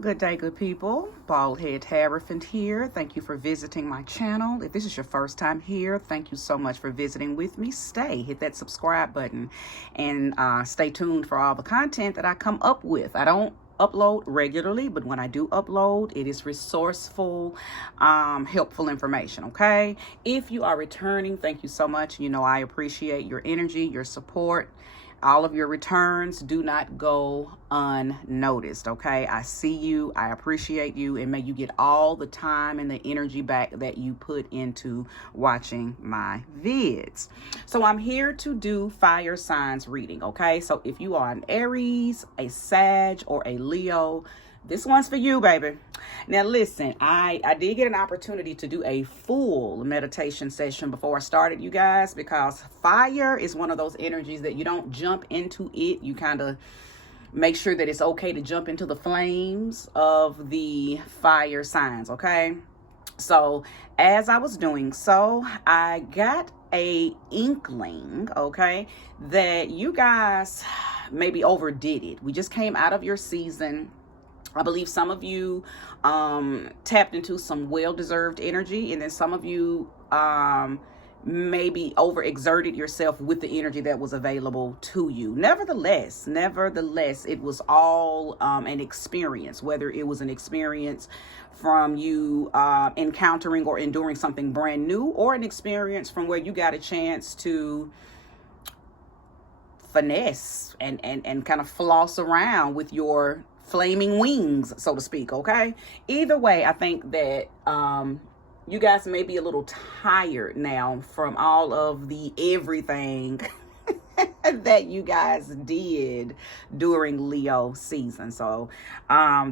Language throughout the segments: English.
Good day, good people. Bald Head Hierophant here. Thank you for visiting my channel. If this is your first time here, thank you so much for visiting with me. Hit that subscribe button and stay tuned for all the content that I come up with. I don't upload regularly, but when I do upload, it is resourceful, helpful information. Okay, if you are returning, thank you so much. You know, I appreciate your energy, your support. All of your returns do not go unnoticed. Okay, I see you, I appreciate you, and may you get all the time and the energy back that you put into watching my vids. So I'm here to do fire signs reading. Okay, so if you are an Aries, a Sag, or a Leo, this one's for you, baby. Now listen, I did get an opportunity to do a full meditation session before I started, you guys, because fire is one of those energies that you don't jump into it. You kind of make sure that it's okay to jump into the flames of the fire signs. Okay, so as I was doing so, I got a inkling, okay, that you guys maybe overdid it. We just came out of your season. I believe some of you tapped into some well-deserved energy, and then some of you maybe overexerted yourself with the energy that was available to you. Nevertheless, it was all an experience, whether it was an experience from you encountering or enduring something brand new, or an experience from where you got a chance to finesse and kind of floss around with your flaming wings, so to speak. Okay, either way, I think that you guys may be a little tired now from all of the everything that you guys did during Leo season. So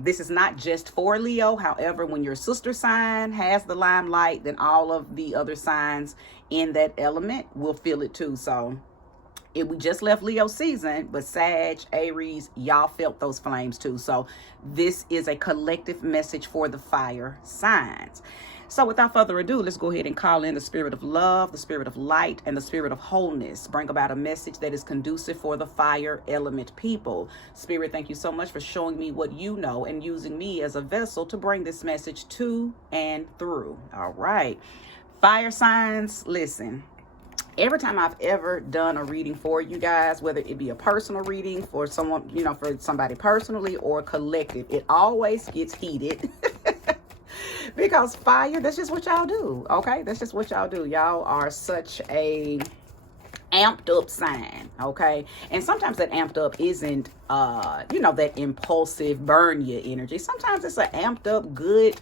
this is not just for Leo. However, when your sister sign has the limelight, then all of the other signs in that element will feel it too. So we just left Leo season, but Sag, Aries, y'all felt those flames too. So this is a collective message for the fire signs. So without further ado, let's go ahead and call in the spirit of love, the spirit of light, and the spirit of wholeness. Bring about a message that is conducive for the fire element people. Spirit, thank you so much for showing me what you know and using me as a vessel to bring this message to and through. All right. Fire signs, listen. Every time I've ever done a reading for you guys, whether it be a personal reading for someone, you know, for somebody personally or collective, it always gets heated because fire, that's just what y'all do. Okay, that's just what y'all do. Y'all are such a amped up sign. Okay, and sometimes that amped up isn't you know, that impulsive burn you energy. Sometimes it's an amped up good,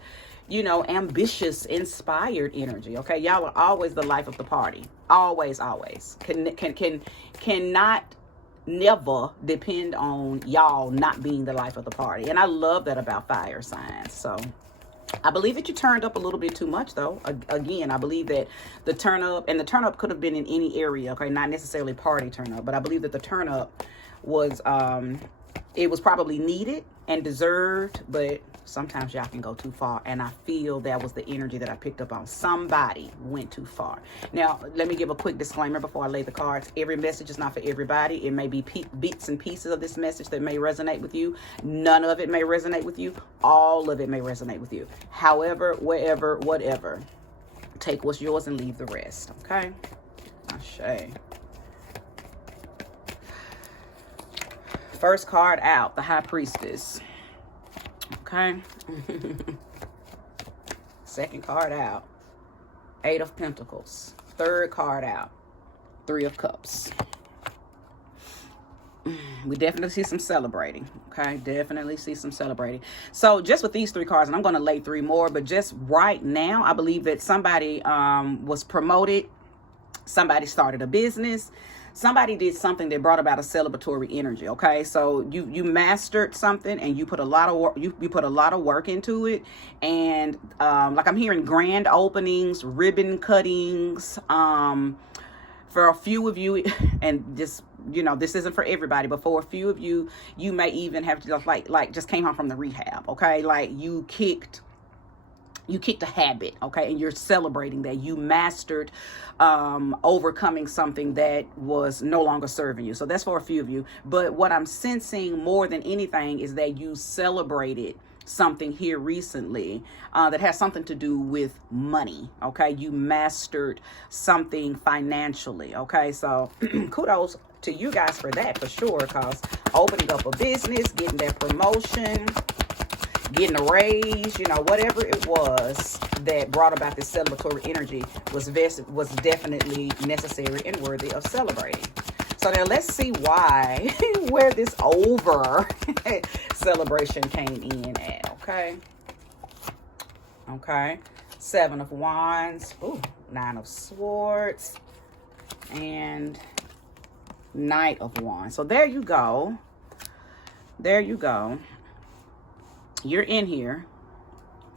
you know, ambitious, inspired energy. Okay, y'all are always the life of the party. Always. Cannot never depend on y'all not being the life of the party. And I love that about fire signs. So I believe that you turned up a little bit too much, though. Again, I believe that the turn up could have been in any area. Okay, not necessarily party turn up, but I believe that the turn up was it was probably needed and deserved, but sometimes y'all can go too far, and I feel that was the energy that I picked up on. Somebody went too far. Now, let me give a quick disclaimer before I lay the cards. Every message is not for everybody. It may be bits and pieces of this message that may resonate with you. None of it may resonate with you. All of it may resonate with you. However, wherever, whatever. Take what's yours and leave the rest. Okay? Ashe. First card out, the High Priestess. Okay. Second card out, Eight of Pentacles. Third card out, Three of Cups. We definitely see some celebrating. Okay, definitely see some celebrating. So just with these three cards, and I'm going to lay three more, but just right now, I believe that somebody was promoted. Somebody started a business. Somebody did something that brought about a celebratory energy. Okay, so you mastered something and you put a lot of work. You put a lot of work into it, and like I'm hearing grand openings, ribbon cuttings. For a few of you, and just, you know, this isn't for everybody, but for a few of you, you may even have just like just came home from the rehab. Okay, like you kicked you kicked a habit, okay, and you're celebrating that you mastered overcoming something that was no longer serving you. So that's for a few of you. But what I'm sensing more than anything is that you celebrated something here recently that has something to do with money, okay? You mastered something financially, okay? So kudos to you guys for that, for sure, because opening up a business, getting that promotion, getting a raise, you know, whatever it was that brought about this celebratory energy was definitely necessary and worthy of celebrating. So now let's see why, where this over celebration came in at, okay? Okay. 7 of Wands, ooh, 9 of Swords, and Knight of Wands. So there you go. There you go. You're in here.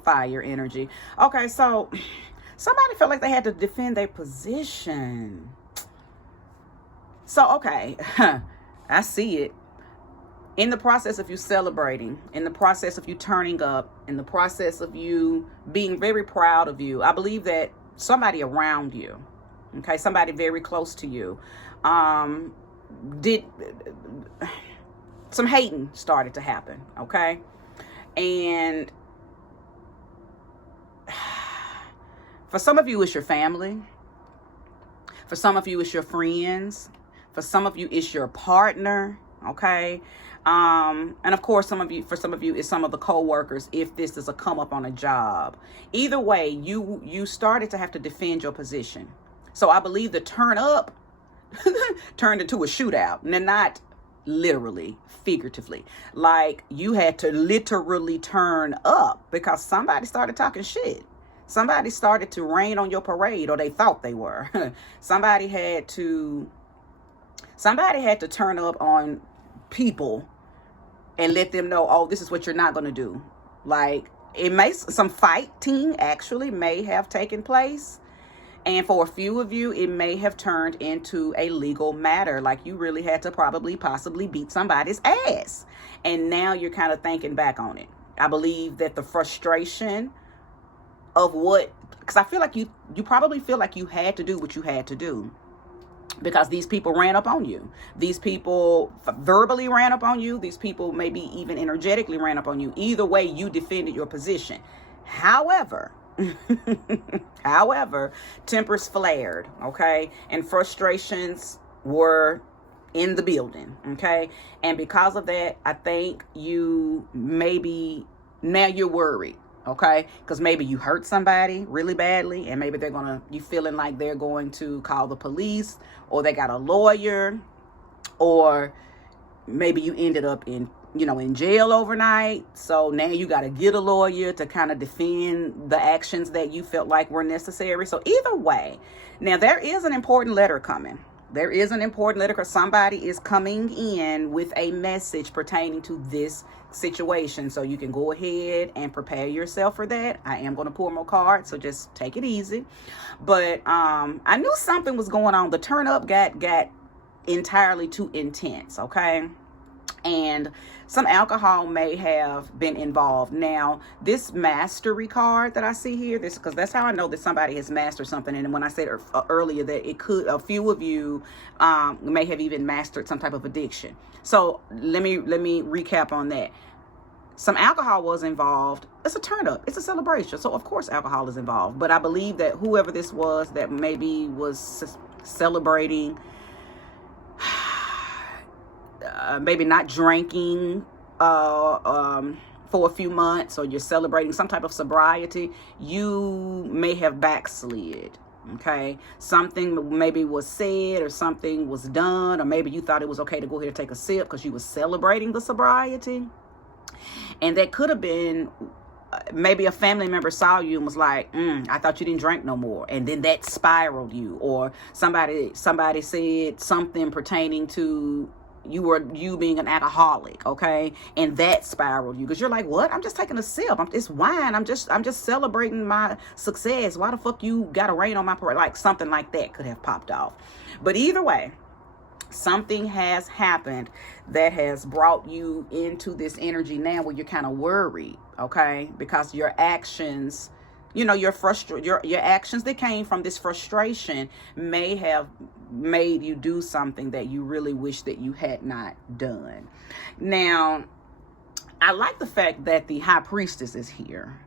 Fire energy. Okay, so somebody felt like they had to defend their position. So, okay, I see it. In the process of you celebrating, in the process of you turning up, in the process of you being very proud of you, I believe that somebody around you, okay, somebody very close to you, did some hating started to happen, okay? And for some of you, it's your family. For some of you, it's your friends. For some of you, it's your partner, okay? And of course, for some of you, it's some of the co-workers, if this is a come up on a job. Either way, you started to have to defend your position. So I believe the turn up turned into a shootout. And not literally, figuratively. Like you had to literally turn up because somebody started talking shit. Somebody started to rain on your parade, or they thought they were. Somebody had to turn up on people and let them know, oh, this is what you're not going to do. Like some fighting actually may have taken place. And for a few of you, it may have turned into a legal matter. Like you really had to possibly beat somebody's ass. And now you're kind of thinking back on it. I believe that the frustration of because I feel like you probably feel like you had to do what you had to do. Because these people ran up on you. These people verbally ran up on you. These people maybe even energetically ran up on you. Either way, you defended your position. However, tempers flared, okay? And frustrations were in the building, okay? And because of that, I think now you're worried, okay? Because maybe you hurt somebody really badly, and maybe you feeling like they're going to call the police, or they got a lawyer, or maybe you ended up in jail overnight. So now you got to get a lawyer to kind of defend the actions that you felt like were necessary. So either way, now there is an important letter coming. There is an important letter because somebody is coming in with a message pertaining to this situation. So you can go ahead and prepare yourself for that. I am going to pull more cards, so just take it easy. But I knew something was going on. The turn up got entirely too intense, okay? And some alcohol may have been involved. Now, this mastery card that I see here, because that's how I know that somebody has mastered something. And when I said earlier that a few of you may have even mastered some type of addiction. So let me recap on that. Some alcohol was involved. It's a turn up. It's a celebration. So of course alcohol is involved. But I believe that whoever this was that maybe was celebrating, maybe not drinking for a few months, or you're celebrating some type of sobriety, you may have backslid, okay? Something maybe was said, or something was done, or maybe you thought it was okay to go ahead and take a sip because you were celebrating the sobriety. And that could have been maybe a family member saw you and was like, I thought you didn't drink no more. And then that spiraled you. Or somebody said something pertaining to you being an alcoholic, okay? And that spiraled you because you're like, what? I'm just taking a sip. It's wine. I'm just celebrating my success. Why the fuck you got a rain on my parade? Like something like that could have popped off. But either way, something has happened that has brought you into this energy now where you're kind of worried, okay? Because your actions you know, your actions that came from this frustration may have made you do something that you really wish that you had not done. Now, I like the fact that the High Priestess is here,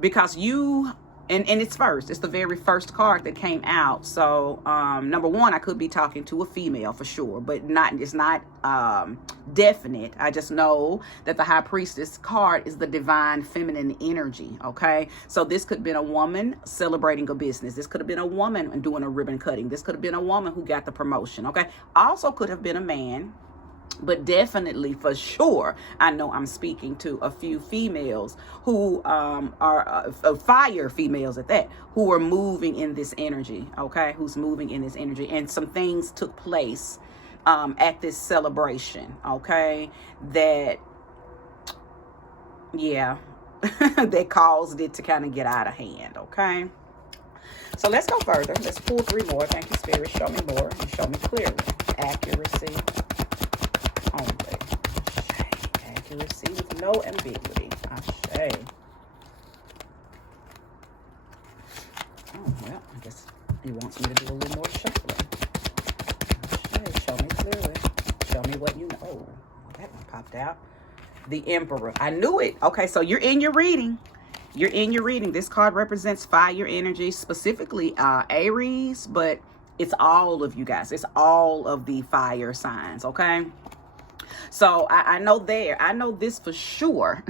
because you, and it's the very first card that came out. So number one, I could be talking to a female for sure, but it's not definite. I just know that the High Priestess card is the divine feminine energy. Okay, so this could have been a woman celebrating a business. This could have been a woman doing a ribbon cutting. This could have been a woman who got the promotion. Okay, also could have been a man. But definitely, for sure, I know I'm speaking to a few females who are fire females at that, who are moving in this energy, okay? Who's moving in this energy. And some things took place at this celebration, okay? That, yeah, that caused it to kind of get out of hand, okay? So let's go further. Let's pull 3 more. Thank you, Spirit. Show me more and show me clearly. Accuracy. Only. Accuracy with no ambiguity. Ashe. Oh, well, I guess he wants me to do a little more shuffling. Ashe. Show me clearly. Show me what you know. Oh, that one popped out. The Emperor. I knew it. Okay, so you're in your reading. You're in your reading. This card represents fire energy, specifically Aries, but it's all of you guys. It's all of the fire signs, okay? So I know this for sure.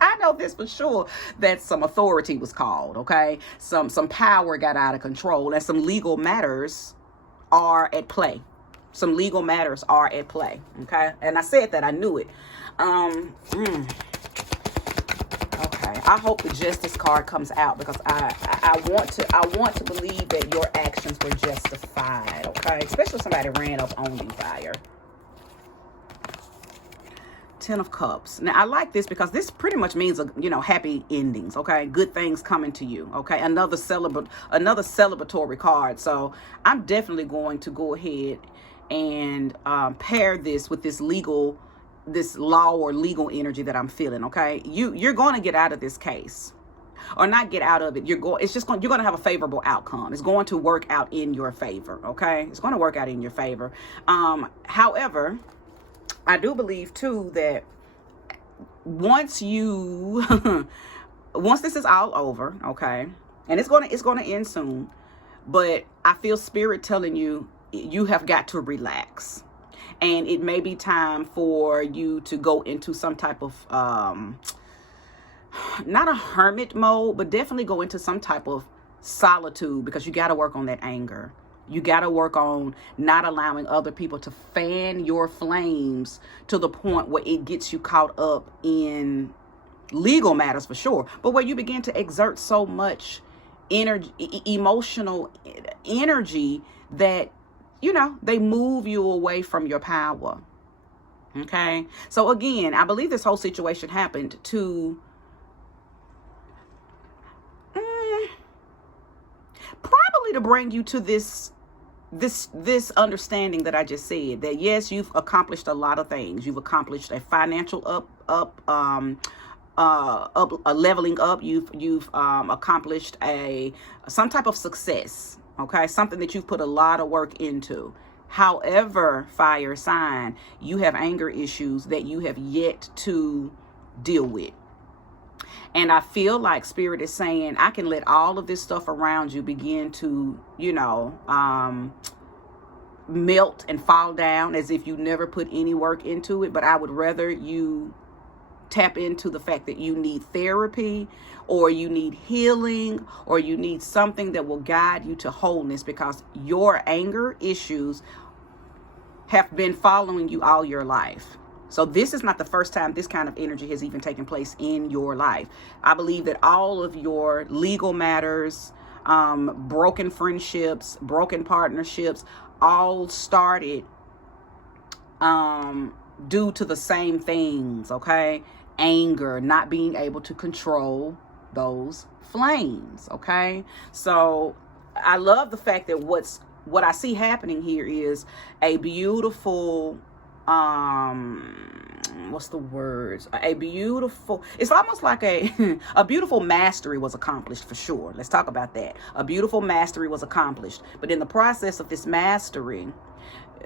I know this for sure that some authority was called, okay? Some power got out of control, and some legal matters are at play. Some legal matters are at play, okay? And I said that I knew it. Okay, I hope the Justice card comes out, because I want to believe that your actions were justified, okay? Especially if somebody ran up on you, fire. 10 of Cups. Now, I like this because this pretty much means, happy endings, okay? Good things coming to you, okay? Another celebratory card. So I'm definitely going to go ahead and pair this with this law or legal energy that I'm feeling, okay? You're going to get out of this case. Or not get out of it. You're going to have a favorable outcome. It's going to work out in your favor, okay? It's going to work out in your favor. However, I do believe too that once this is all over, okay, and it's gonna end soon, but I feel Spirit telling you have got to relax, and it may be time for you to go into some type of not a hermit mode, but definitely go into some type of solitude, because you got to work on that anger. You got to work on not allowing other people to fan your flames to the point where it gets you caught up in legal matters for sure, but where you begin to exert so much energy, emotional energy, that, they move you away from your power. Okay. So again, I believe this whole situation happened to probably to bring you to this understanding that I just said, that yes, you've accomplished a lot of things. You've accomplished a financial a leveling up. You've accomplished some type of success, okay? Something that you've put a lot of work into. However, fire sign, you have anger issues that you have yet to deal with. And I feel like Spirit is saying, I can let all of this stuff around you begin to, melt and fall down as if you never put any work into it. But I would rather you tap into the fact that you need therapy, or you need healing, or you need something that will guide you to wholeness, because your anger issues have been following you all your life. So this is not the first time this kind of energy has even taken place in your life. I believe that all of your legal matters, broken friendships, broken partnerships, all started due to the same things, okay? Anger, not being able to control those flames, okay? So I love the fact that what I see happening here is a beautiful what's the words? A beautiful, it's almost like a beautiful mastery was accomplished for sure. Let's talk about that. A beautiful mastery was accomplished. But in the process of this mastery,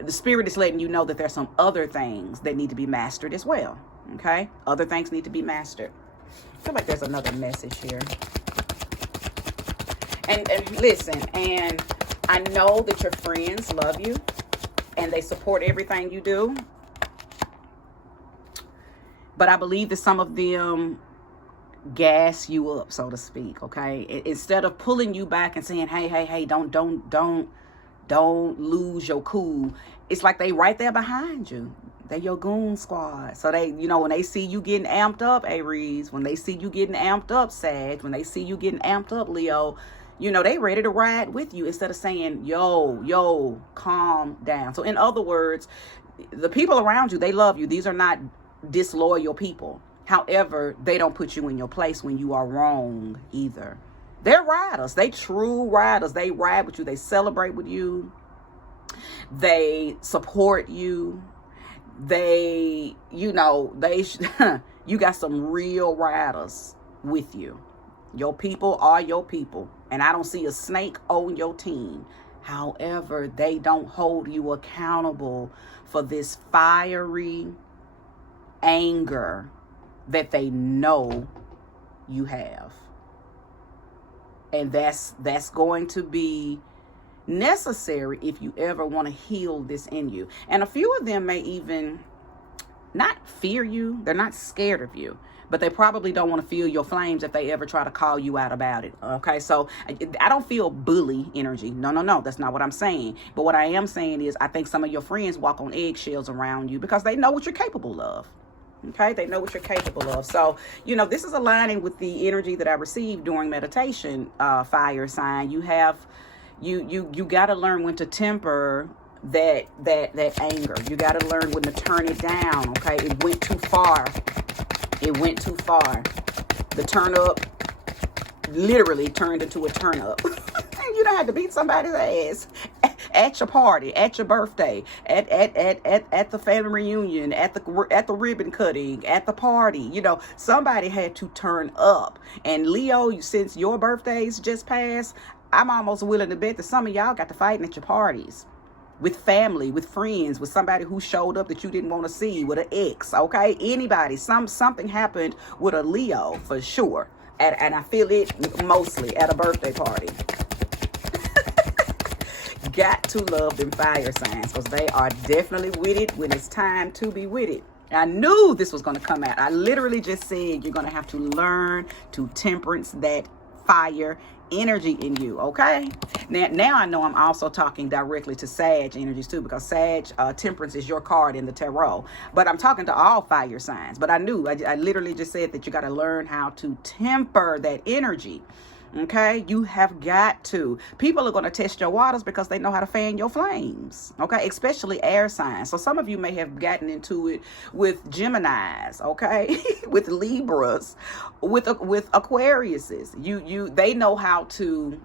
the spirit is letting you know that there's some other things that need to be mastered as well. Okay? Other things need to be mastered. I feel like there's another message here. And listen, and I know that your friends love you and they support everything you do. But I believe that some of them gas you up, so to speak, okay? Instead of pulling you back and saying, hey, don't lose your cool. It's like they right there behind you. They your goon squad. So they, you know, when they see you getting amped up, Aries, when they see you getting amped up, Sag, when they see you getting amped up, Leo, you know, they ready to ride with you instead of saying, yo, calm down. So in other words, the people around you, they love you. These are not disloyal people. However, they don't put you in your place when you are wrong either. They're riders. They true riders. They ride with you. They celebrate with you. They support you. They, you know, you got some real riders with you. Your people are your people. And I don't see a snake on your team. However, they don't hold you accountable for this fiery anger that they know you have. And that's going to be necessary if you ever want to heal this in you. And a few of them may even not fear you. They're not scared of you, but they probably don't want to feel your flames if they ever try to call you out about it. Okay, so I don't feel bully energy. No, that's not what I'm saying. But what I am saying is I think some of your friends walk on eggshells around you because they know what you're capable of. Okay, they know what you're capable of. So, you know, this is aligning with the energy that I received during meditation, fire sign. You have, you got to learn when to temper that anger. You got to learn when to turn it down. Okay, it went too far. It went too far. The turn up literally turned into a turn up. You don't have to beat somebody's ass at your party, at your birthday, at the family reunion, at the ribbon cutting, at the party. You know, somebody had to turn up. And Leo, since your birthdays just passed, I'm almost willing to bet that some of y'all got to fighting at your parties. With family, with friends, with somebody who showed up that you didn't want to see, with an ex, okay? Anybody, something happened with a Leo for sure. And I feel it mostly at a birthday party. Got to love them fire signs because they are definitely with it when it's time to be with it. I knew this was going to come out. I literally just said you're going to have to learn to temperance that fire energy in you, okay? Now I know I'm also talking directly to Sag energies too, because Sag, temperance is your card in the tarot. But I'm talking to all fire signs. But I literally just said that you got to learn how to temper that energy. Okay, you have got to. People are going to test your waters because they know how to fan your flames. Okay, especially air signs. So some of you may have gotten into it with Geminis. Okay, with Libras, with Aquariuses. They know how to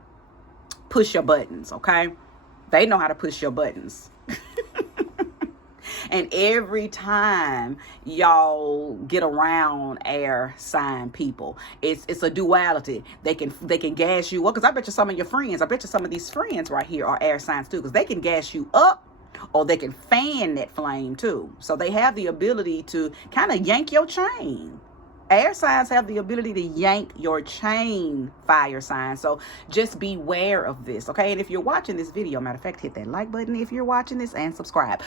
push your buttons. Okay, they know how to push your buttons. And every time y'all get around air sign people, it's a duality. They can gas you up, because I bet you some of your friends, I bet you some of these friends right here are air signs too, because they can gas you up or they can fan that flame too. So they have the ability to kind of yank your chain. Air signs have the ability to yank your chain, fire signs. So just beware of this, okay? And if you're watching this video, matter of fact, hit that like button if you're watching this and subscribe.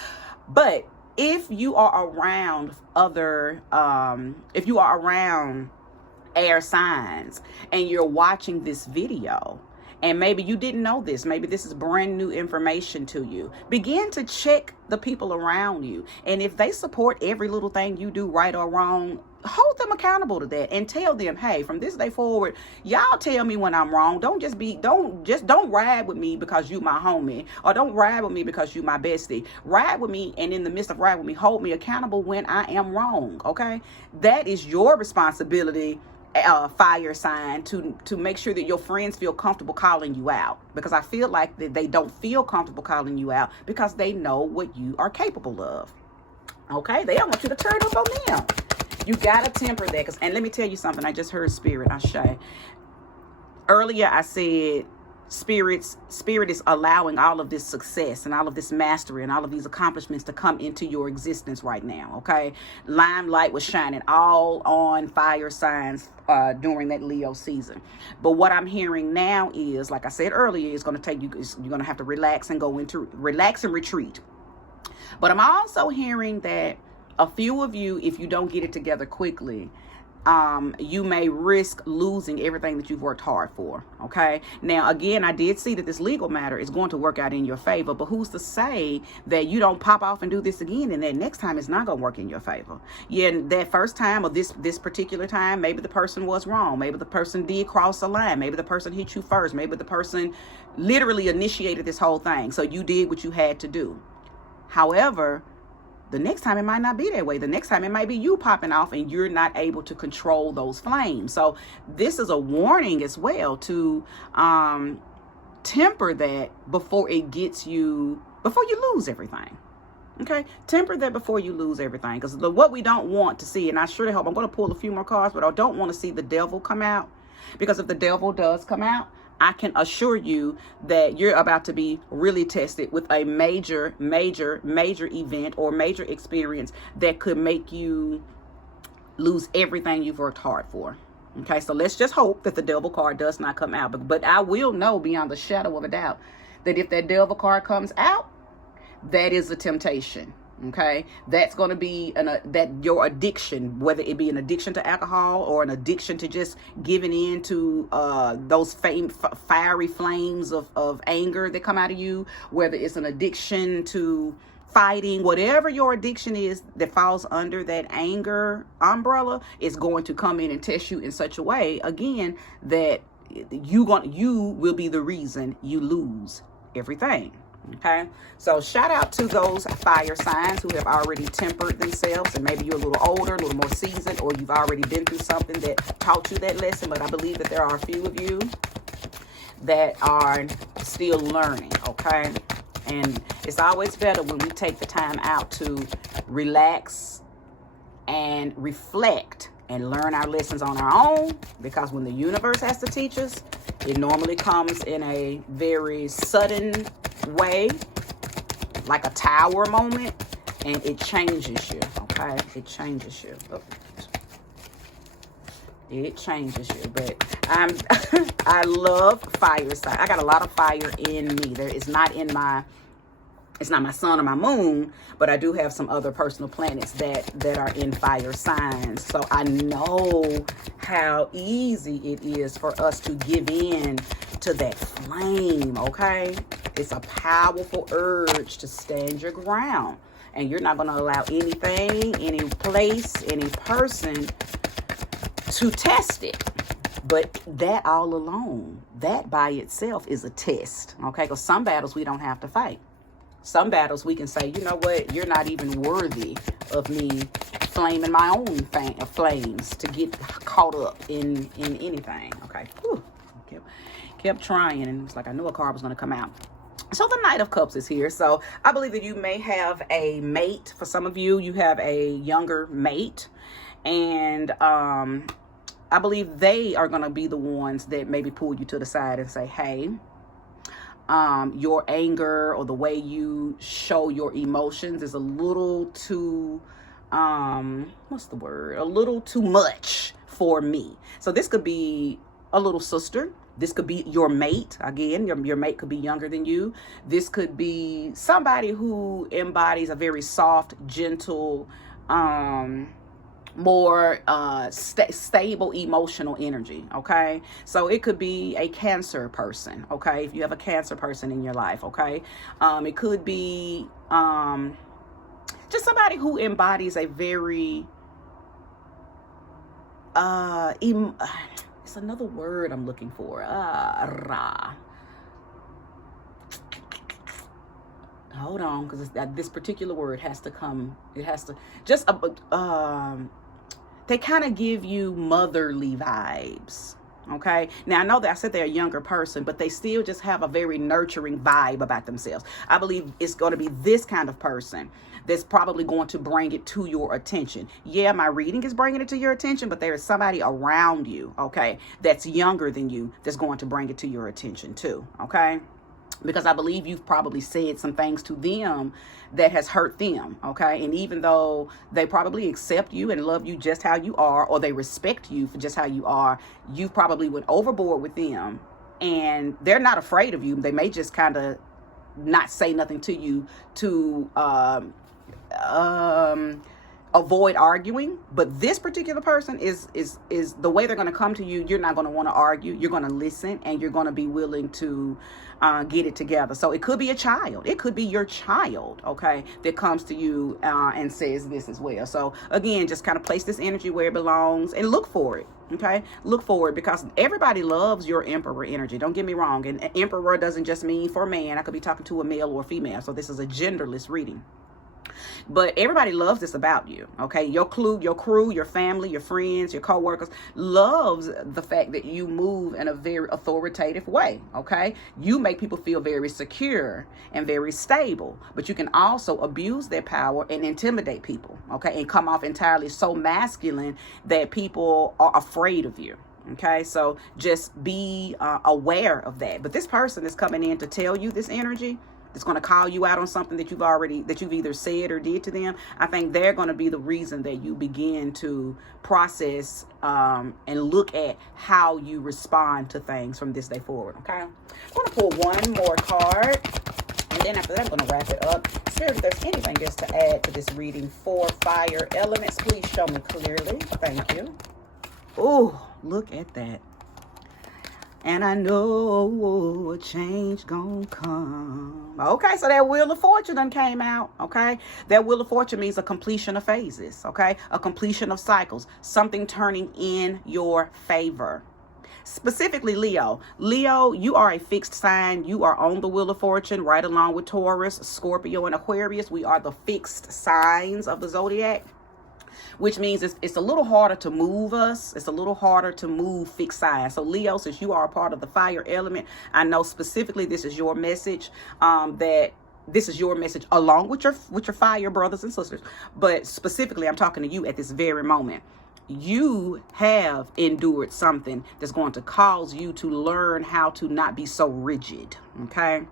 But if you are around if you are around air signs and you're watching this video, and maybe you didn't know this, maybe this is brand new information to you, begin to check the people around you. And if they support every little thing you do, right or wrong, hold them accountable to that and tell them, hey, from this day forward, y'all tell me when I'm wrong. Don't ride with me because you my homie, or don't ride with me because you my bestie. Ride with me, and in the midst of riding with me, hold me accountable when I am wrong. Okay, that is your responsibility, fire sign, to make sure that your friends feel comfortable calling you out, because I feel like that they don't feel comfortable calling you out because they know what you are capable of. Okay, they don't want you to turn up on them. You gotta temper that. And let me tell you something. I just heard spirit. Ashe. Earlier I said spirit is allowing all of this success and all of this mastery and all of these accomplishments to come into your existence right now. Okay, limelight was shining all on fire signs during that Leo season. But what I'm hearing now is, like I said earlier, it's going to take you, you're going to have to relax and retreat. But I'm also hearing that a few of you, if you don't get it together quickly, you may risk losing everything that you've worked hard for. Okay. Now, again, I did see that this legal matter is going to work out in your favor, but who's to say that you don't pop off and do this again and that next time it's not going to work in your favor? Yeah, that first time or this particular time, maybe the person was wrong. Maybe the person did cross the line. Maybe the person hit you first. Maybe the person literally initiated this whole thing. So you did what you had to do. However, the next time it might not be that way. The next time it might be you popping off and you're not able to control those flames. So this is a warning as well to temper that before it gets you, before you lose everything. Okay, temper that before you lose everything. Because what we don't want to see, and I surely hope, I'm going to pull a few more cards, but I don't want to see the devil come out. Because if the devil does come out, I can assure you that you're about to be really tested with a major event or major experience that could make you lose everything you've worked hard for. Okay, so let's just hope that the devil card does not come out. But I will know beyond the shadow of a doubt that if that devil card comes out, that is a temptation. Okay, that's going to be that your addiction, whether it be an addiction to alcohol or an addiction to just giving in to those fiery flames of anger that come out of you, whether it's an addiction to fighting, whatever your addiction is that falls under that anger umbrella, is going to come in and test you in such a way, again, that you will be the reason you lose everything. Okay, so shout out to those fire signs who have already tempered themselves, and maybe you're a little older, a little more seasoned, or you've already been through something that taught you that lesson. But I believe that there are a few of you that are still learning. Okay, and it's always better when we take the time out to relax and reflect and learn our lessons on our own, because when the universe has to teach us, it normally comes in a very sudden way, like a tower moment, and it changes you. Okay, it changes you. It changes you. But I love fire sign. I got a lot of fire in me. It's not my sun or my moon, but I do have some other personal planets that are in fire signs. So I know how easy it is for us to give in to that flame. Okay, it's a powerful urge to stand your ground, and you're not going to allow anything, any place, any person to test it. But that all alone, that by itself is a test. Okay, because some battles we don't have to fight. Some battles we can say, you know what, you're not even worthy of me flaming my own flames to get caught up in anything. Okay, whew. Kept trying, and it's like I knew a card was going to come out. So the Knight of Cups is here. So I believe that you may have a mate. For some of you, you have a younger mate, and I believe they are going to be the ones that maybe pull you to the side and say, hey, your anger or the way you show your emotions is a little too, what's the word? A little too much for me. So this could be a little sister. This could be your mate. Again, your mate could be younger than you. This could be somebody who embodies a very soft, gentle, more stable emotional energy. Okay, so it could be a Cancer person. Okay, if you have a Cancer person in your life. Okay, it could be just somebody who embodies a very it's another word I'm looking for. Hold on, because this particular word has to come. It has to just they kind of give you motherly vibes. Okay. Now, I know that I said they're a younger person, but they still just have a very nurturing vibe about themselves. I believe it's going to be this kind of person that's probably going to bring it to your attention. Yeah, my reading is bringing it to your attention, but there is somebody around you, okay, that's younger than you that's going to bring it to your attention too, okay? Because I believe you've probably said some things to them that has hurt them, okay? And even though they probably accept you and love you just how you are, or they respect you for just how you are, you probably went overboard with them, and they're not afraid of you. They may just kind of not say nothing to you to avoid arguing, but this particular person is the way they're going to come to you. You're not going to want to argue. You're going to listen, and you're going to be willing to get it together. So it could be a child. It could be your child, okay, that comes to you and says this as well. So again, just kind of place this energy where it belongs and look for it. Okay, look for it, because everybody loves your emperor energy. Don't get me wrong. And emperor doesn't just mean for a man. I could be talking to a male or a female. So this is a genderless reading. But everybody loves this about you, okay? Your crew, your family, your friends, your co-workers loves the fact that you move in a very authoritative way, okay? You make people feel very secure and very stable, but you can also abuse their power and intimidate people, okay? And come off entirely so masculine that people are afraid of you. Okay, so just be aware of that. But this person is coming in to tell you this energy. It's going to call you out on something that you've either said or did to them. I think they're going to be the reason that you begin to process and look at how you respond to things from this day forward. Okay, I'm going to pull one more card, and then after that, I'm going to wrap it up. Spirit, if there's anything else to add to this reading for fire elements, please show me clearly. Thank you. Oh, look at that. And I know a change gonna come. Okay, so that Wheel of Fortune done came out, okay? That Wheel of Fortune means a completion of phases, okay? A completion of cycles. Something turning in your favor. Specifically, Leo. Leo, you are a fixed sign. You are on the Wheel of Fortune right along with Taurus, Scorpio, and Aquarius. We are the fixed signs of the zodiac, which means it's a little harder to move us. It's a little harder to move fixed signs. So Leo, since you are a part of the fire element, I know specifically this is your message, that this is your message along with your fire brothers and sisters. But specifically, I'm talking to you at this very moment. You have endured something that's going to cause you to learn how to not be so rigid, okay?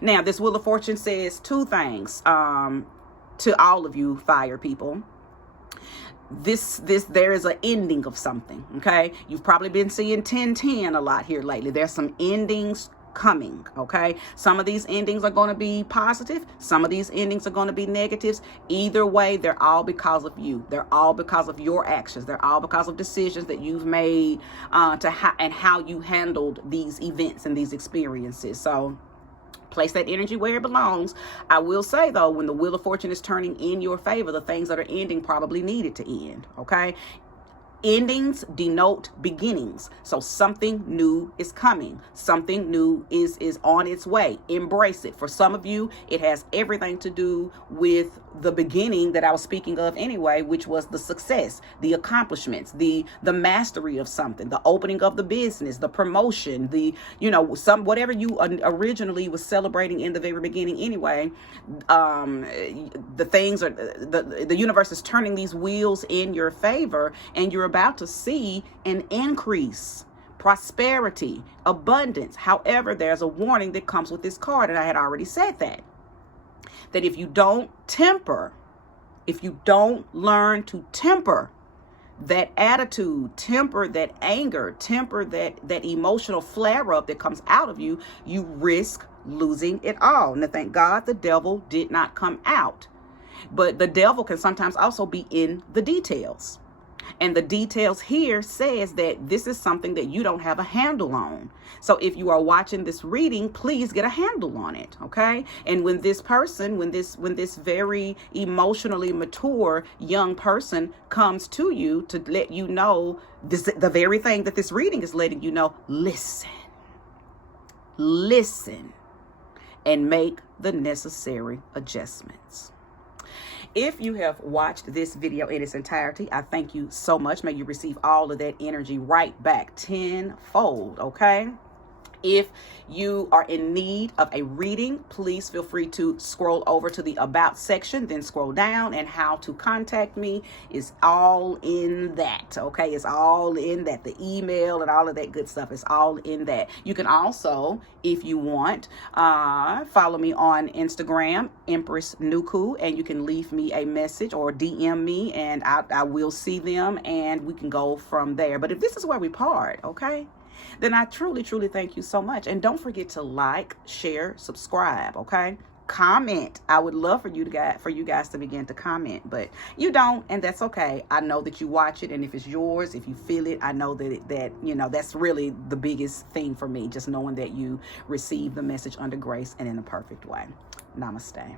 Now, this Wheel of Fortune says two things to all of you fire people. There is an ending of something, okay? You've probably been seeing 10-10 a lot here lately. There's some endings coming, okay? Some of these endings are going to be positive. Some of these endings are going to be negatives. Either way, they're all because of you. They're all because of your actions. They're all because of decisions that you've made and how you handled these events and these experiences. So place that energy where it belongs. I will say, though, when the Wheel of Fortune is turning in your favor, the things that are ending probably needed to end, okay? Endings denote beginnings. So something new is coming. Something new is on its way. Embrace it. For some of you, it has everything to do with the beginning that I was speaking of anyway, which was the success, the accomplishments, the mastery of something, the opening of the business, the promotion, whatever you originally was celebrating in the very beginning anyway. The things are, the universe is turning these wheels in your favor, and you're about to see an increase, prosperity, abundance. However, there's a warning that comes with this card, and I had already said that if you don't learn to temper that attitude, temper that anger, temper that emotional flare up that comes out of you, you risk losing it all. And thank God the devil did not come out. But the devil can sometimes also be in the details. And the details here says that this is something that you don't have a handle on. So if you are watching this reading, please get a handle on it, okay? And when this person, when this very emotionally mature young person comes to you to let you know the very thing that this reading is letting you know, listen, and make the necessary adjustments. If you have watched this video in its entirety, I thank you so much. May you receive all of that energy right back tenfold, okay? If you are in need of a reading, please feel free to scroll over to the About section, then scroll down, and how to contact me is all in that, okay? It's all in that. The email and all of that good stuff is all in that. You can also, if you want, follow me on Instagram, Empress Nuku, and you can leave me a message or DM me, and I will see them, and we can go from there. But if this is where we part, okay, then I truly, truly thank you so much. And don't forget to like, share, subscribe, okay? Comment. I would love for you guys to begin to comment, but you don't, and that's okay. I know that you watch it, and if it's yours, if you feel it, I know that you know, that's really the biggest thing for me, just knowing that you receive the message under grace and in a perfect way. Namaste.